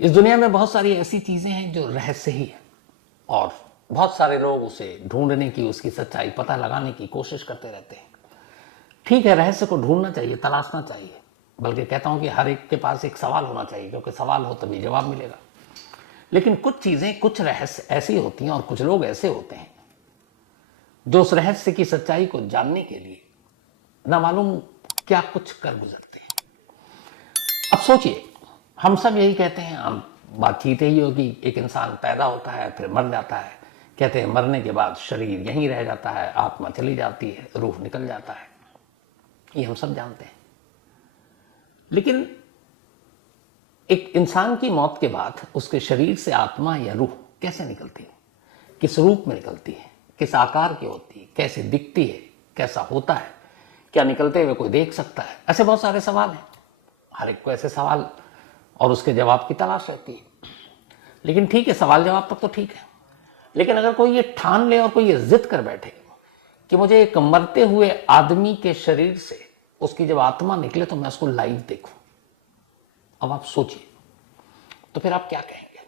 इस दुनिया में बहुत सारी ऐसी चीजें हैं जो रहस्य ही है, और बहुत सारे लोग उसे ढूंढने की, उसकी सच्चाई पता लगाने की कोशिश करते रहते हैं। ठीक है, रहस्य को ढूंढना चाहिए, तलाशना चाहिए, बल्कि कहता हूं कि हर एक के पास एक सवाल होना चाहिए, क्योंकि सवाल हो तभी जवाब मिलेगा। लेकिन कुछ चीजें, कुछ रहस्य ऐसी होती हैं और कुछ लोग ऐसे होते हैं जो उस रहस्य की सच्चाई को जानने के लिए ना मालूम क्या कुछ कर गुजरते हैं। अब सोचिए, हम सब यही कहते हैं, हम बातचीत यही होगी, एक इंसान पैदा होता है फिर मर जाता है, कहते हैं मरने के बाद शरीर यहीं रह जाता है, आत्मा चली जाती है, रूह निकल जाता है। ये हम सब जानते हैं। लेकिन एक इंसान की मौत के बाद उसके शरीर से आत्मा या रूह कैसे निकलती है, किस रूप में निकलती है, किस आकार की होती है, कैसे दिखती है, कैसा होता है, क्या निकलते हुए कोई देख सकता है? ऐसे बहुत सारे सवाल हैं। हर एक को ऐसे सवाल और उसके जवाब की तलाश रहती है। लेकिन ठीक है, सवाल जवाब तक तो ठीक है, लेकिन अगर कोई ये ठान ले और कोई ये जिद कर बैठे कि मुझे एक मरते हुए आदमी के शरीर से उसकी जब आत्मा निकले तो मैं उसको लाइव देखूं, अब आप सोचिए, तो फिर आप क्या कहेंगे?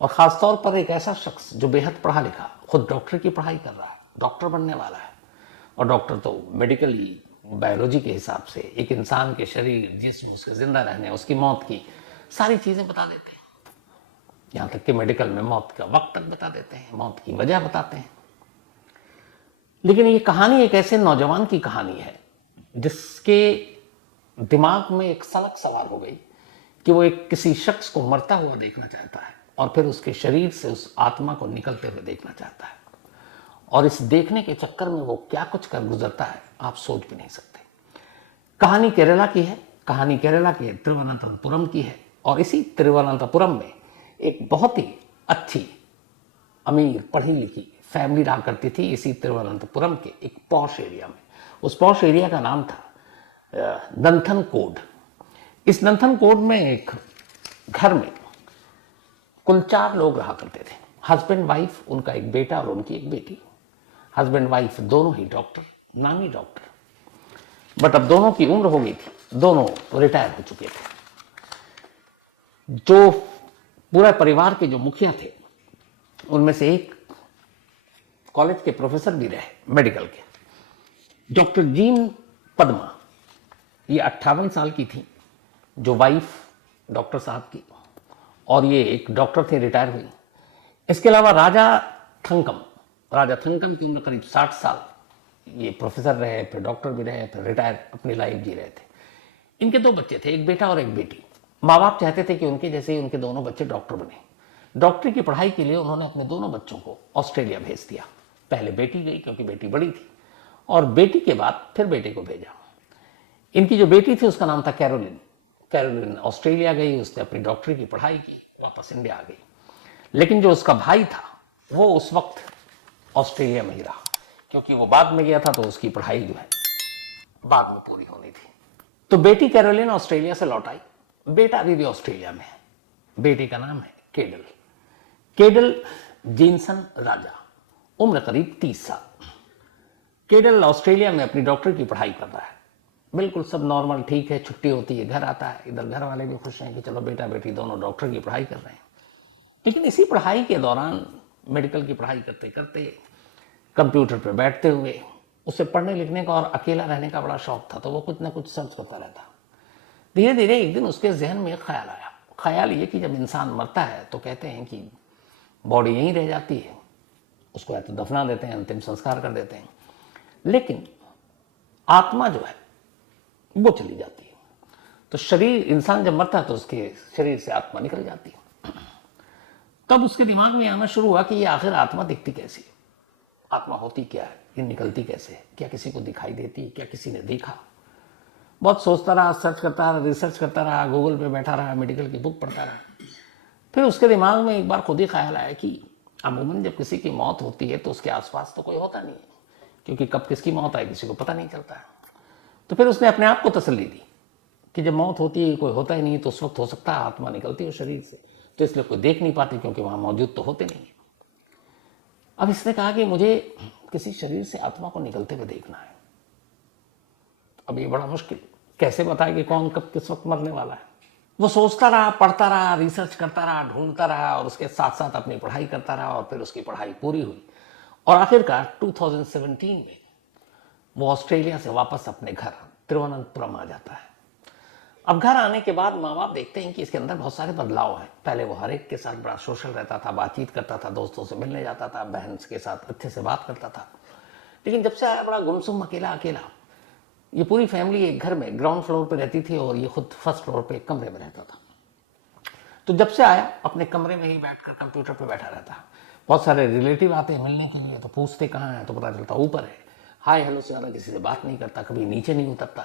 और खासतौर पर एक ऐसा शख्स जो बेहद पढ़ा लिखा, खुद डॉक्टर की पढ़ाई कर रहा है, डॉक्टर बनने वाला है, और डॉक्टर तो मेडिकली, बायोलॉजी के हिसाब से एक इंसान के शरीर, जिस्म, उसके जिंदा रहने, उसकी मौत की सारी चीजें बता देते हैं। यहां तक कि मेडिकल में मौत का वक्त तक बता देते हैं, मौत की वजह बताते हैं। लेकिन ये कहानी एक ऐसे नौजवान की कहानी है जिसके दिमाग में एक सलग सवाल हो गई कि वो एक किसी शख्स को मरता हुआ देखना चाहता है और फिर उसके शरीर से उस आत्मा को निकलते हुए देखना चाहता है। और इस देखने के चक्कर में वो क्या कुछ कर गुजरता है, आप सोच भी नहीं सकते। कहानी केरला की है, कहानी केरला के तिरुवनंतपुरम की है। और इसी तिरुवनंतपुरम में एक बहुत ही अच्छी, अमीर, पढ़ी लिखी फैमिली रहा करती थी, इसी तिरुवनंतपुरम के एक पॉश एरिया में। उस पॉश एरिया का नाम था नंथन कोड। इस नंथन कोड में एक घर में कुल 4 लोग रहा करते थे, हस्बैंड वाइफ, उनका एक बेटा और उनकी एक बेटी। हस्बैंड वाइफ दोनों ही डॉक्टर, नामी डॉक्टर। बट अब दोनों की उम्र हो गई थी, दोनों रिटायर हो चुके थे। जो पूरे परिवार के जो मुखिया थे, उनमें से एक कॉलेज के प्रोफेसर भी रहे, मेडिकल के, डॉक्टर जीन पद्मा। ये 58 साल की थी, जो वाइफ डॉक्टर साहब की, और ये एक डॉक्टर थे, रिटायर हुई। इसके अलावा राजा थंकम की उम्र करीब 60 साल। ये प्रोफेसर रहे, फिर डॉक्टर भी रहे, फिर रिटायर अपनी लाइफ जी रहे थे। इनके 2 बच्चे थे, एक बेटा और एक बेटी। माँ बाप चाहते थे कि उनके जैसे ही उनके दोनों बच्चे डॉक्टर बने। डॉक्टरी की पढ़ाई के लिए उन्होंने अपने दोनों बच्चों को ऑस्ट्रेलिया भेज दिया। पहले बेटी गई क्योंकि बेटी बड़ी थी, और बेटी के बाद फिर बेटे को भेजा। इनकी जो बेटी थी उसका नाम था कैरोलिन। कैरोलिन ऑस्ट्रेलिया गई, उसने अपनी डॉक्टरी की पढ़ाई की, वापस इंडिया आ गई। लेकिन जो उसका भाई था वो उस वक्त ऑस्ट्रेलिया में ही रहा, क्योंकि वो बाद में गया था तो उसकी पढ़ाई जो है बाद में पूरी होनी थी। तो बेटी कैरोलिन ऑस्ट्रेलिया से लौट आई, बेटा अभी भी ऑस्ट्रेलिया में है। बेटी का नाम है केडल, केडल जेनसन राजा, उम्र करीब 30 साल। केडल ऑस्ट्रेलिया में अपनी डॉक्टर की पढ़ाई कर रहा है, बिल्कुल सब नॉर्मल, ठीक है, छुट्टी होती है, घर आता है। इधर घर वाले भी खुश हैं कि चलो बेटा बेटी दोनों डॉक्टर की पढ़ाई कर रहे हैं। लेकिन इसी पढ़ाई के दौरान, मेडिकल की पढ़ाई करते करते, कंप्यूटर पर बैठते हुए, उसे पढ़ने लिखने का और अकेला रहने का बड़ा शौक था, तो वो कुछ ना कुछ सर्च करता रहता। धीरे धीरे एक दिन उसके जहन में एक ख्याल आया। ख्याल ये कि जब इंसान मरता है तो कहते हैं कि बॉडी यहीं रह जाती है, उसको या तो दफना देते हैं, अंतिम संस्कार कर देते हैं, लेकिन आत्मा जो है वो चली जाती है। तो शरीर, इंसान जब मरता है तो उसके शरीर से आत्मा निकल जाती है। तब उसके दिमाग में आना शुरू हुआ कि ये आखिर आत्मा दिखती कैसी है, आत्मा होती क्या है, ये निकलती कैसे है, क्या किसी को दिखाई देती है, क्या किसी ने देखा? बहुत सोचता रहा, सर्च करता रहा, रिसर्च करता रहा, गूगल पे बैठा रहा, मेडिकल की बुक पढ़ता रहा। फिर उसके दिमाग में एक बार खुद ही ख्याल आया कि अमूमन जब किसी की मौत होती है तो उसके आसपास तो कोई होता नहीं है, क्योंकि कब किसकी मौत आए किसी को पता नहीं चलता है। तो फिर उसने अपने आप को तसल्ली दी कि जब मौत होती है कोई होता ही नहीं, तो उस वक्त हो सकता है आत्मा निकलती हो शरीर से, तो इसलिए कोई देख नहीं पाती, क्योंकि वहां मौजूद तो होते नहीं है। अब इसने कहा कि मुझे किसी शरीर से आत्मा को निकलते हुए देखना है। अब ये बड़ा मुश्किल, कैसे बताए कि कौन कब किस वक्त मरने वाला है? वो सोचता रहा, पढ़ता रहा, रिसर्च करता रहा, ढूंढता रहा और उसके साथ साथ अपनी पढ़ाई करता रहा और फिर उसकी पढ़ाई पूरी हुई और आखिरकार 2017 में वो ऑस्ट्रेलिया से वापस अपने घर तिरुवनंतपुरम आ जाता है। अब घर आने के बाद माँ बाप देखते हैं कि इसके अंदर बहुत सारे बदलाव हैं। पहले वो हर एक के साथ बड़ा सोशल रहता था, बातचीत करता था, दोस्तों से मिलने जाता था, बहन के साथ अच्छे से बात करता था, लेकिन जब से आया बड़ा गुमसुम अकेला अकेला। ये पूरी फैमिली एक घर में ग्राउंड फ्लोर पे रहती थी और ये खुद फर्स्ट फ्लोर पे एक कमरे में रहता था। तो जब से आया अपने कमरे में ही बैठकर कंप्यूटर पे बैठा रहता। बहुत सारे रिलेटिव आते हैं मिलने के लिए, तो पूछते कहाँ है, तो पता चलता ऊपर है। हाय हेलो से ज़्यादा किसी से बात नहीं करता, कभी नीचे नहीं उतरता।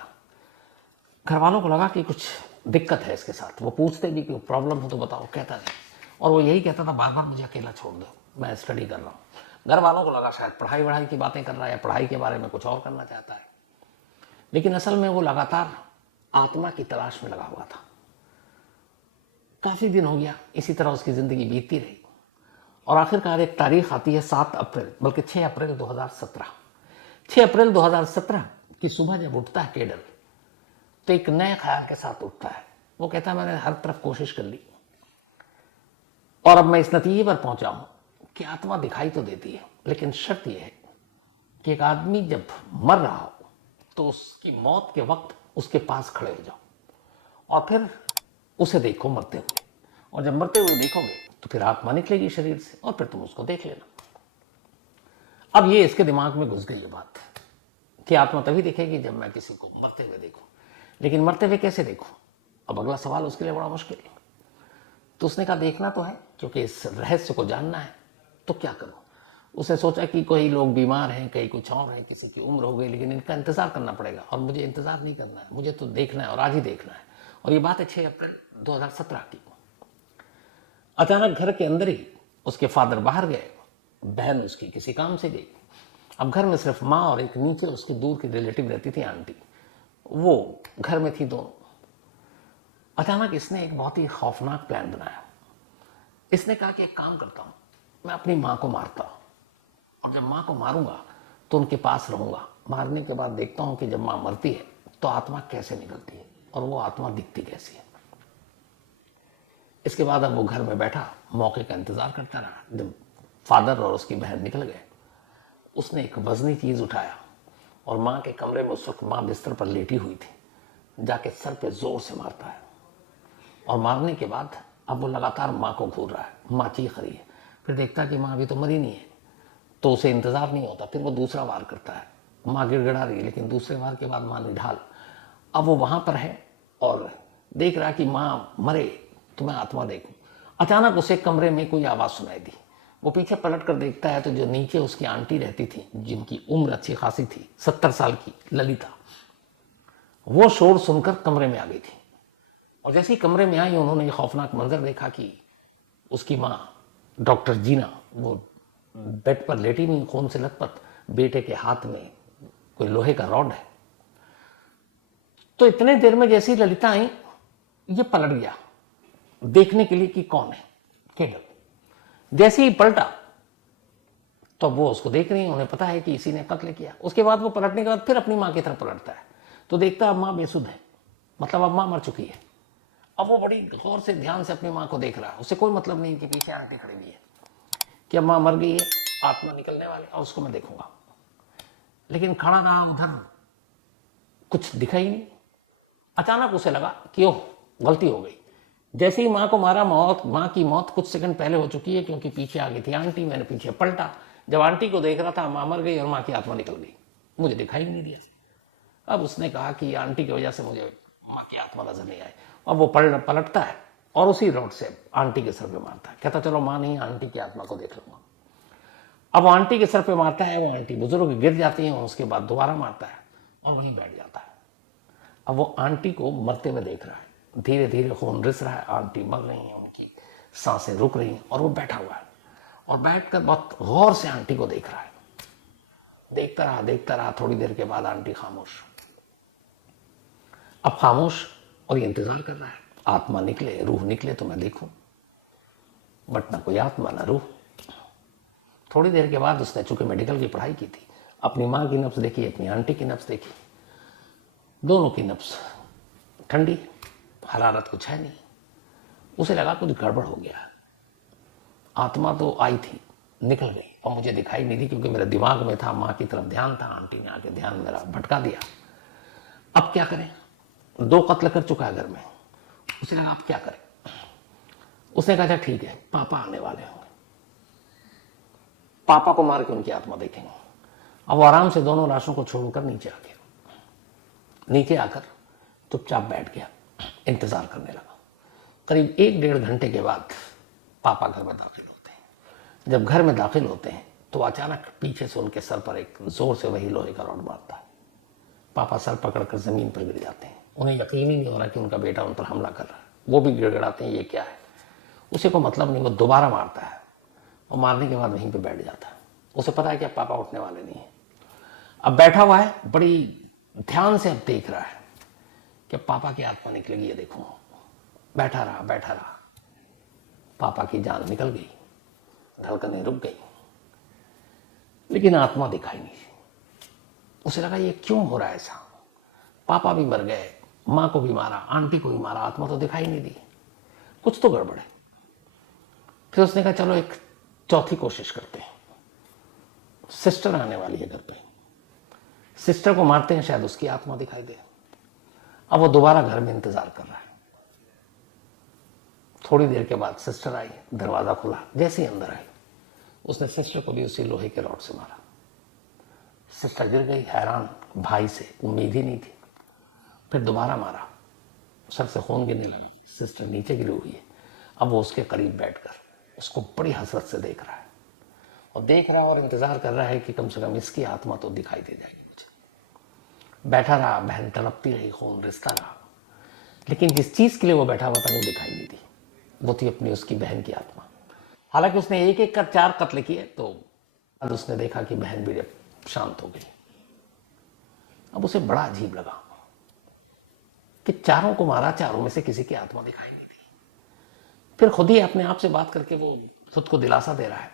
घर वालों को लगा कि कुछ दिक्कत है इसके साथ। वो पूछते भी कि प्रॉब्लम हो तो बताओ, कहता नहीं। और वो यही कहता था बार बार, मुझे अकेला छोड़ दो, मैं स्टडी कर रहा हूँ। घर वालों को लगा शायद पढ़ाई वढ़ाई की बातें कर रहा है या पढ़ाई के बारे में कुछ और करना चाहता है, लेकिन असल में वो लगातार आत्मा की तलाश में लगा हुआ था। काफ़ी दिन हो गया इसी तरह उसकी ज़िंदगी बीतती रही और आखिरकार एक तारीख आती है 7 अप्रैल, बल्कि 6 अप्रैल 2017। 6 अप्रैल 2017 की सुबह जब उठता है केडल, तो एक नए ख्याल के साथ उठता है। वो कहता है मैंने हर तरफ कोशिश कर ली और अब मैं इस नतीजे पर पहुंचा हूं कि आत्मा दिखाई तो देती है, लेकिन शर्त यह है कि एक आदमी जब मर रहा हो तो उसकी मौत के वक्त उसके पास खड़े हो जाओ और फिर उसे देखो मरते हुए, और जब मरते हुए देखोगे तो फिर आत्मा निकलेगी शरीर से और फिर तुम उसको देख लेना। अब ये इसके दिमाग में घुस गई ये बात कि आत्मा तभी दिखेगी जब मैं किसी को मरते हुए देखूं, लेकिन मरते हुए कैसे देखूं? अब अगला सवाल उसके लिए बड़ा मुश्किल। तो उसने कहा देखना तो है, क्योंकि इस रहस्य को जानना है, तो क्या करूं? उसने सोचा कि कोई लोग बीमार हैं, कहीं कुछ और है, किसी की उम्र हो गई, लेकिन इनका इंतजार करना पड़ेगा और मुझे इंतजार नहीं करना है, मुझे तो देखना है और आज ही देखना है। और ये बात है 6 अप्रैल 2017 की। अचानक घर के अंदर ही उसके फादर बाहर गए, बहन उसकी किसी काम से गई। अब घर में सिर्फ माँ और एक नीचे उसके दूर की रिलेटिव रहती थी, आंटी, वो घर में थी दोनों। अचानक इसने एक बहुत ही खौफनाक प्लान बनाया। इसने कहा कि एक काम करता हूं, मैं अपनी माँ को मारता हूं और जब माँ को मारूंगा तो उनके पास रहूंगा। मारने के बाद देखता हूं कि जब माँ मरती है तो आत्मा कैसे निकलती है और वो आत्मा दिखती कैसी है। इसके बाद अब वो घर में बैठा मौके का इंतजार करता रहा। जब फादर और उसकी बहन निकल गए, उसने एक वजनी चीज उठाया और माँ के कमरे में उस वक्त माँ बिस्तर पर लेटी हुई थी, जाके सर पे जोर से मारता है। और मारने के बाद अब वो लगातार माँ को घूर रहा है, माँ चीख रही है। फिर देखता है कि माँ अभी तो मरी नहीं है, तो उसे इंतजार नहीं होता। फिर वो दूसरा वार करता है, माँ गिड़गिड़ा रही है, लेकिन दूसरे वार के बाद माँ निढाल। अब वो वहां पर है और देख रहा कि माँ मरे तो मैं आत्मा देखूं। अचानक उसे कमरे में कोई आवाज सुनाई दी। वो पीछे पलट कर देखता है तो जो नीचे उसकी आंटी रहती थी, जिनकी उम्र अच्छी खासी थी, 70 साल की, ललिता, वो शोर सुनकर कमरे में आ गई थी। और जैसे ही कमरे में आई उन्होंने ये खौफनाक मंजर देखा कि उसकी माँ डॉक्टर जीना वो बेड पर लेटी हुई, खून से लथपथ, बेटे के हाथ में कोई लोहे का रॉड है। तो इतने देर में जैसी ललिता आई, ये पलट गया देखने के लिए कि कौन है केडल। जैसे ही पलटा तो वो उसको देख रही है, उन्हें पता है कि इसी ने कत्ल किया। उसके बाद वो पलटने के बाद फिर अपनी माँ की तरफ पलटता है तो देखता है अब माँ बेसुध है, मतलब अब माँ मर चुकी है। अब वो बड़ी गौर से ध्यान से अपनी माँ को देख रहा है। उसे कोई मतलब नहीं कि पीछे आंटी खड़ी हुई है, कि अब माँ मर गई है, आत्मा निकलने वाली और उसको मैं देखूंगा। लेकिन खड़ा रहा उधर, कुछ दिखा ही नहीं। अचानक उसे लगा कि ओह गलती हो गई। जैसे ही माँ को मारा, माँ की मौत कुछ सेकंड पहले हो चुकी है, क्योंकि पीछे आ गई थी आंटी। मैंने पीछे पलटा, जब आंटी को देख रहा था माँ मर गई और माँ की आत्मा निकल गई, मुझे दिखाई नहीं दिया। अब उसने कहा कि आंटी की वजह से मुझे माँ की आत्मा नजर नहीं आई। अब वो पलटता है और उसी रोड से आंटी के सर पे मारता है, कहता चलो माँ नहीं, आंटी की आत्मा को देख लूंगा। अब वो आंटी के सर पे मारता है, वो आंटी बुजुर्ग गिर जाती है, उसके बाद दोबारा मारता है और वहीं बैठ जाता है। अब वो आंटी को मरते हुए देख रहा है, धीरे धीरे खून रिस रहा है, आंटी मर रही है, उनकी सांसें रुक रही हैं और वो बैठा हुआ है और बैठकर बहुत गौर से आंटी को देख रहा है। देखता रहा। थोड़ी देर के बाद आंटी खामोश। अब खामोश और ये इंतजार कर रहा है आत्मा निकले, रूह निकले तो मैं देखूं, बट ना कोई आत्मा ना रूह। थोड़ी देर के बाद उसने चूंकि मेडिकल की पढ़ाई की थी, अपनी माँ की नब्ज देखी, अपनी आंटी की नब्ज देखी, दोनों की नब्ज ठंडी हरारत कुछ है नहीं। उसे लगा कुछ गड़बड़ हो गया। आत्मा तो आई थी, निकल गई और मुझे दिखाई नहीं दी, क्योंकि मेरे दिमाग में था, माँ की तरफ ध्यान था, आंटी ने आके ध्यान मेरा भटका दिया। अब क्या करें, 2 कत्ल कर चुका है घर में। उसे लगा अब क्या करें। उसने कहा अच्छा ठीक है, पापा आने वाले होंगे, पापा को मार के उनकी आत्मा देखेंगे। अब वो आराम से दोनों लाशों को छोड़कर नीचे आ गया। नीचे आकर चुपचाप बैठ गया, इंतजार करने लगा। करीब 1-1.5 घंटे के बाद पापा घर में दाखिल होते हैं। जब घर में दाखिल होते हैं तो अचानक पीछे से उनके सर पर एक जोर से वही लोहे का रॉड मारता है। पापा सर पकड़कर जमीन पर गिर जाते हैं। उन्हें यकीन ही नहीं हो रहा कि उनका बेटा उन पर हमला कर रहा है। वो भी गिड़गिड़ाते हैं, ये क्या है। उसे को मतलब नहीं, वो दोबारा मारता है और मारने के बाद वहीं पे बैठ जाता है। उसे पता है कि अब पापा उठने वाले नहीं है। अब बैठा हुआ है, बड़ी ध्यान से अब देख रहा है कि पापा की आत्मा निकलेगी, ये देखूं। बैठा रहा बैठा रहा, पापा की जान निकल गई, धड़कनें रुक गई, लेकिन आत्मा दिखाई नहीं। उसे लगा ये क्यों हो रहा है ऐसा, पापा भी मर गए, माँ को भी मारा, आंटी को भी मारा, आत्मा तो दिखाई नहीं दी, कुछ तो गड़बड़ है। फिर उसने कहा चलो एक चौथी कोशिश करते हैं। सिस्टर आने वाली है घर पे, सिस्टर को मारते हैं, शायद उसकी आत्मा दिखाई दे। अब वो दोबारा घर में इंतजार कर रहा है। थोड़ी देर के बाद सिस्टर आई, दरवाजा खुला, जैसे ही अंदर आई उसने सिस्टर को भी उसी लोहे के रॉड से मारा। सिस्टर गिर गई, हैरान, भाई से उम्मीद ही नहीं थी। फिर दोबारा मारा, सर से खून गिरने लगा, सिस्टर नीचे गिरी हुई है। अब वो उसके करीब बैठकर उसको बड़ी हसरत से देख रहा है, और देख रहा है और इंतजार कर रहा है कि कम से कम इसकी आत्मा तो दिखाई दे जाएगी मुझे। बैठा रहा, बहन तड़पती रही, खून रिसता रहा, लेकिन जिस चीज के लिए वो बैठा हुआ था वो दिखाई नहीं दी। वो थी अपनी उसकी बहन की आत्मा। हालांकि उसने एक एक कर 4 कत्ल किए, तो अब उसने देखा कि बहन भी शांत हो गई। अब उसे बड़ा अजीब लगा कि चारों को मारा, चारों में से किसी की आत्मा दिखाई नहीं दी। फिर खुद ही अपने आप से बात करके वो खुद को दिलासा दे रहा है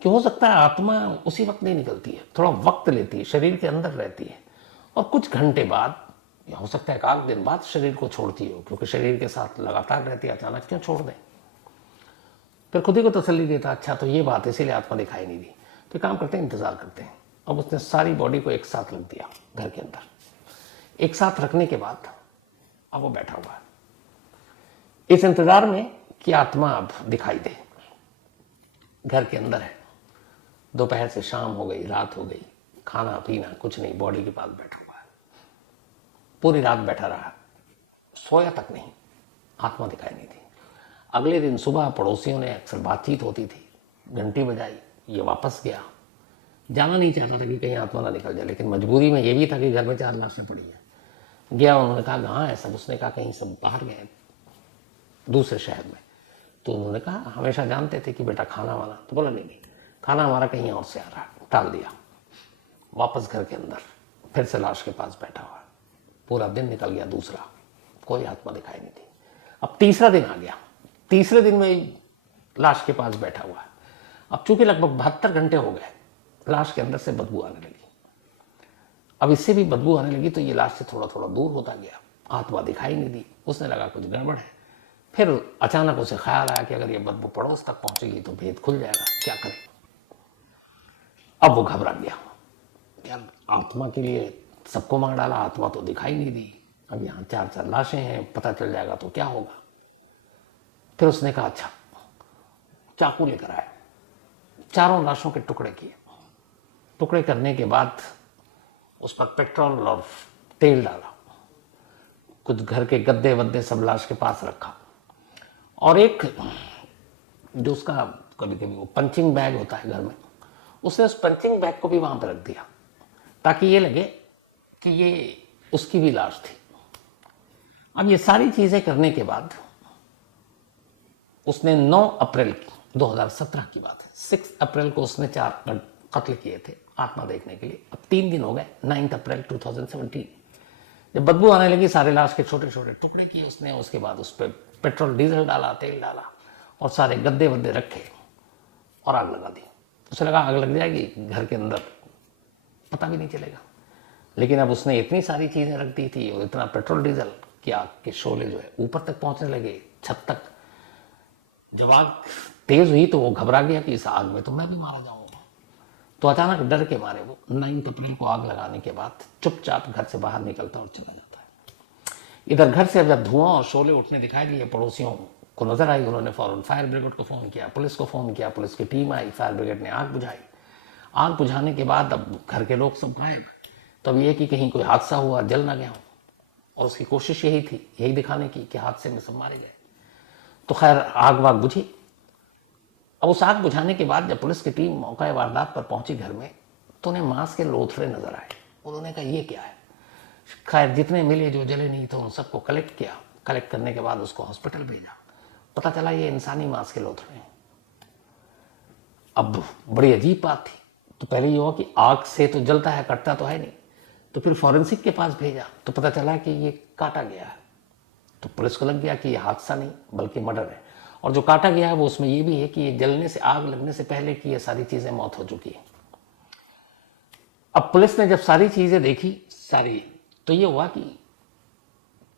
कि हो सकता है आत्मा उसी वक्त नहीं निकलती है, थोड़ा वक्त लेती है, शरीर के अंदर रहती है, और कुछ घंटे बाद या हो सकता है 1 दिन बाद शरीर को छोड़ती हो, क्योंकि शरीर के साथ लगातार रहती है, अचानक क्यों छोड़ दें। फिर खुद ही को तसल्ली देता, अच्छा तो ये बात, इसीलिए आत्मा दिखाई नहीं दी। फिर काम करते हैं, इंतजार करते हैं। अब उसने सारी बॉडी को एक साथ रख दिया घर के अंदर। एक साथ रखने के बाद अब वो बैठा हुआ है इस इंतजार में कि आत्मा अब दिखाई दे। घर के अंदर है, दोपहर से शाम हो गई, रात हो गई, खाना पीना कुछ नहीं, बॉडी के पास बैठा हुआ है। पूरी रात बैठा रहा, सोया तक नहीं, आत्मा दिखाई नहीं दी। अगले दिन सुबह पड़ोसियों ने, अक्सर बातचीत होती थी, घंटी बजाई, ये वापस गया। जाना नहीं चाहता था कि कहीं आत्मा ना निकल जाए, लेकिन मजबूरी में ये भी था कि घर में 4 लाशें पड़ी हैं। गया, उन्होंने कहा कहाँ है सब, उसने कहा कहीं सब बाहर गए, दूसरे शहर में। तो उन्होंने कहा हमेशा जानते थे कि बेटा खाना वाना, तो बोला नहीं, खाना हमारा कहीं और से आ रहा है, टाल दिया। वापस घर के अंदर फिर से लाश के पास बैठा हुआ। पूरा दिन निकल गया, दूसरा, कोई आत्मा दिखाई नहीं थी। अब तीसरा दिन आ गया, तीसरे दिन में लाश के पास बैठा हुआ है। अब चूंकि लगभग 72 घंटे हो गए, लाश के अंदर से बदबू आने लगी। अब इससे भी बदबू आने लगी तो ये लाश से थोड़ा थोड़ा दूर होता गया, आत्मा दिखाई नहीं दी। उसने लगा कुछ गड़बड़ है। फिर अचानक उसे ख्याल आया कि अगर ये बदबू पड़ोस तक पहुंचेगी तो भेद खुल जाएगा, क्या करें। अब वो घबरा गया, यार आत्मा के लिए सबको मार डाला, आत्मा तो दिखाई नहीं दी, अब यहाँ 4 लाशें हैं, पता चल जाएगा तो क्या होगा। फिर उसने कहा अच्छा, चाकू लेकर आया, चारों लाशों के टुकड़े किए। टुकड़े करने के बाद उस पर पेट्रोल और तेल डाला, कुछ घर के गद्दे वद्दे सब लाश के पास रखा, और एक जो उसका कभी कभी वो पंचिंग बैग होता है घर में, उसने उस पंचिंग बैग को भी वहां पर रख दिया, ताकि ये लगे कि ये उसकी भी लाश थी। अब ये सारी चीजें करने के बाद उसने 9 अप्रैल 2017 की बात है, 6 अप्रैल को उसने 4 कत्ल किए थे आत्मा देखने के लिए। अब 3 दिन हो गए, 9 अप्रैल 2017। जब बदबू आने लगी, सारे लाश के छोटे छोटे टुकड़े किए उसने। उसके बाद उस पर पेट्रोल डीजल डाला, तेल डाला, और सारे गद्दे वद्दे रखे और आग लगा दी। उसे लगा आग लग जाएगी घर के अंदर, पता भी नहीं चलेगा। लेकिन अब उसने इतनी सारी चीजें रख दी थी और इतना पेट्रोल डीजल, कि आग के शोले जो है ऊपर तक पहुंचने लगे, छत तक। जब आग तेज हुई तो वो घबरा गया कि इस आग में तो मैं भी मारा जाऊंगा। तो अचानक डर के मारे वो 9 अप्रैल को आग लगाने के बाद चुपचाप घर से बाहर निकलता और चला जाता है। इधर घर से जब धुआं और शोले उठने दिखाई दिए, पड़ोसियों को नजर आई, उन्होंने फौरन फायर ब्रिगेड को फोन किया, पुलिस को फोन किया, पुलिस की टीम आई, फायर ब्रिगेड ने आग बुझाई। आग बुझाने के बाद अब घर के लोग सब गायब। तब ये कि कहीं कोई हादसा हुआ, जल ना गया हो, और उसकी कोशिश यही थी, यही दिखाने की कि हादसे में सब मारे गए। तो खैर आग वाग बुझी। अब उस आग बुझाने के बाद जब पुलिस की टीम मौका वारदात पर पहुंची घर में, तो उन्हें मांस के लोथड़े नजर आए। उन्होंने कहा ये क्या है। खैर जितने मिले जो जले नहीं तो उन सबको कलेक्ट किया। कलेक्ट करने के बाद उसको हॉस्पिटल भेजा। पता चला ये इंसानी मांस के लोथड़े हैं। अब बड़ी अजीब बात थी। तो पहले ये हुआ कि आग से तो जलता है, कटता तो है नहीं। तो फिर फॉरेंसिक के पास भेजा तो पता चला कि ये काटा गया है। तो पुलिस को लग गया कि ये हादसा नहीं बल्कि मर्डर है। और जो काटा गया है वो उसमें ये भी है कि ये जलने से, आग लगने से पहले की ये सारी चीजें मौत हो चुकी है। अब पुलिस ने जब सारी चीजें देखी सारी, तो ये हुआ कि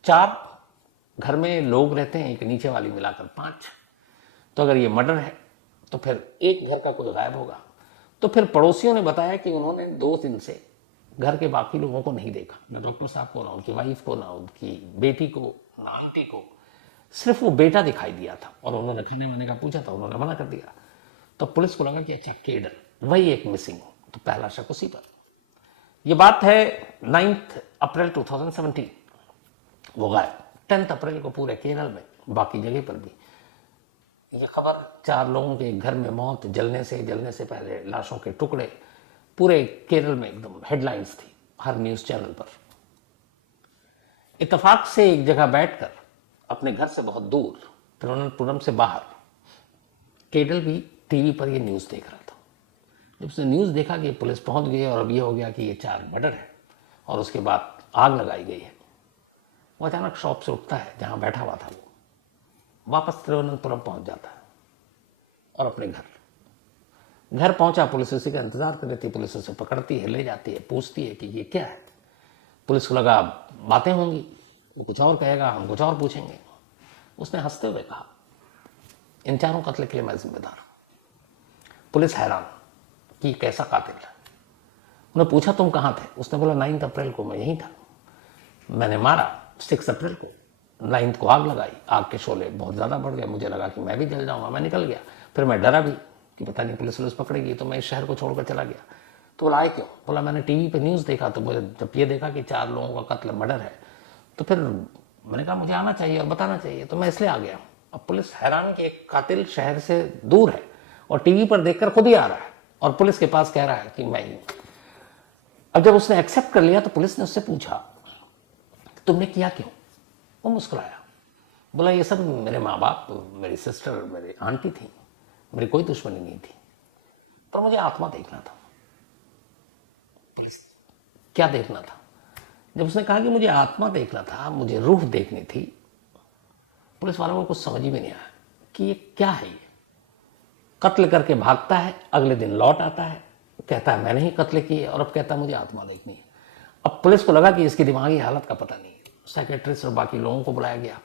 4 घर में लोग रहते हैं, एक नीचे वाली मिलाकर 5। तो अगर ये मर्डर है तो फिर एक घर का कोई गायब होगा। तो फिर पड़ोसियों ने बताया कि उन्होंने 2 दिन से घर के बाकी लोगों को नहीं देखा, ना डॉक्टर साहब को, ना उनकी वाइफ को, ना उनकी बेटी को, ना आंटी को। सिर्फ वो बेटा दिखाई दिया था। और उन्होंने खाने वाने का पूछा था, उन्होंने मना कर दिया। तो पुलिस को लगा कि अच्छा केडर वही एक मिसिंग। तो पहला शक उसी पर। यह बात है 9 अप्रैल 2017। वो गायब 10 अप्रैल को पूरे केरल में, बाकी जगह पर भी ये खबर 4 लोगों के घर में मौत, जलने से पहले लाशों के टुकड़े, पूरे केरल में एकदम हेडलाइंस थी हर न्यूज चैनल पर। इत्तेफाक से एक जगह बैठकर अपने घर से बहुत दूर, तिरुवनंतपुरम से बाहर, केरल भी टीवी पर ये न्यूज देख रहा था। जब उसने न्यूज देखा कि पुलिस पहुंच गई और अब ये हो गया कि ये 4 मर्डर है और उसके बाद आग लगाई गई है, वो अचानक शॉप से उठता है जहां बैठा हुआ था। वो वापस तिरुवनंतपुरम पहुंच जाता है और अपने घर पहुंचा। पुलिस उसी का इंतजार कर रही थी। पुलिस उसे पकड़ती है, ले जाती है, पूछती है कि ये क्या है। पुलिस को लगा बातें होंगी, वो कुछ और कहेगा, हम कुछ और पूछेंगे। उसने हंसते हुए कहा इन 4 कत्ल के लिए मैं जिम्मेदार हूं। पुलिस हैरान कि कैसा कातिल है। उन्हें पूछा तुम कहां थे। उसने बोला 9 अप्रैल को मैं यहीं था, मैंने मारा। 6 अप्रैल को 9 को आग लगाई। आग के शोले बहुत ज्यादा बढ़ गए, मुझे लगा कि मैं भी जल जाऊंगा, मैं निकल गया। फिर मैं डरा भी कि पता नहीं पुलिस पकड़ेगी, तो मैं इस शहर को छोड़कर चला गया। तो बोला आए क्यों। बोला मैंने टीवी पे न्यूज देखा, तो मुझे जब ये देखा कि 4 लोगों का कत्ल मर्डर है, तो फिर मैंने कहा मुझे आना चाहिए और बताना चाहिए, तो मैं इसलिए आ गया। अब पुलिस हैरान कि एक कातिल शहर से दूर है और टीवी पर देखकर खुद ही आ रहा है और पुलिस के पास कह रहा है कि मैं ही। अब जब उसने एक्सेप्ट कर लिया तो पुलिस ने उससे पूछा तुमने किया क्यों। वो मुस्कुराया, बोला ये सब मेरे माँ बाप, मेरी सिस्टर, मेरी आंटी थी, मेरी कोई दुश्मनी नहीं थी, पर मुझे आत्मा देखना था। पुलिस क्या देखना था। जब उसने कहा कि मुझे आत्मा देखना था, मुझे रूह देखनी थी, पुलिस वालों को कुछ समझ ही में नहीं आया कि ये क्या है। ये कत्ल करके भागता है, अगले दिन लौट आता है, कहता है मैंने ही कत्ल किए, और अब कहता है मुझे आत्मा देखनी है। अब पुलिस को लगा कि इसकी दिमागी हालत का पता नहीं है। साइकेट्रिस्ट और बाकी लोगों को बुलाया गया।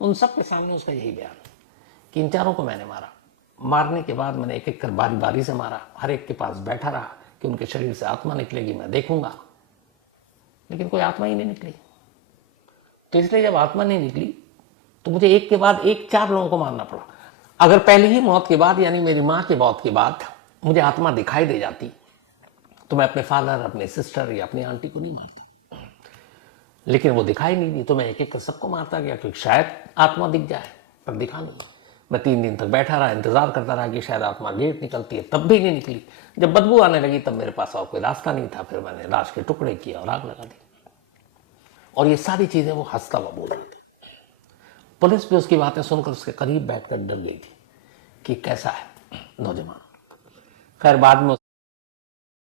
उन सब के सामने उसका यही बयान कि इन 4 को मैंने मारा। मारने के बाद मैंने एक एक कर बारी बारी से मारा, हर एक के पास बैठा रहा कि उनके शरीर से आत्मा निकलेगी, मैं देखूंगा, लेकिन कोई आत्मा ही नहीं निकली। तो इसलिए जब आत्मा नहीं निकली तो मुझे एक के बाद एक 4 लोगों को मारना पड़ा। अगर पहले ही मौत के बाद, यानी मेरी मां की मौत के बाद मुझे आत्मा दिखाई दे जाती तो मैं अपने फादर, अपने सिस्टर या अपनी आंटी को नहीं मारता, लेकिन वो दिखाई नहीं दी तो मैं एक एक कर सबको मारता गया, क्योंकि शायद आत्मा दिख जाए, पर दिखा नहीं। मैं 3 दिन तक बैठा रहा, इंतजार करता रहा कि शायद आत्मा गेट निकलती है, तब भी नहीं निकली। जब बदबू आने लगी तब मेरे पास और कोई रास्ता नहीं था, फिर मैंने लाश के टुकड़े किए और आग लगा दी। और ये सारी चीजें वो हंसता हुआ बोल रहा था। पुलिस भी उसकी बातें सुनकर उसके करीब बैठकर डर गई थी कि कैसा है नौजवान। खैर बाद में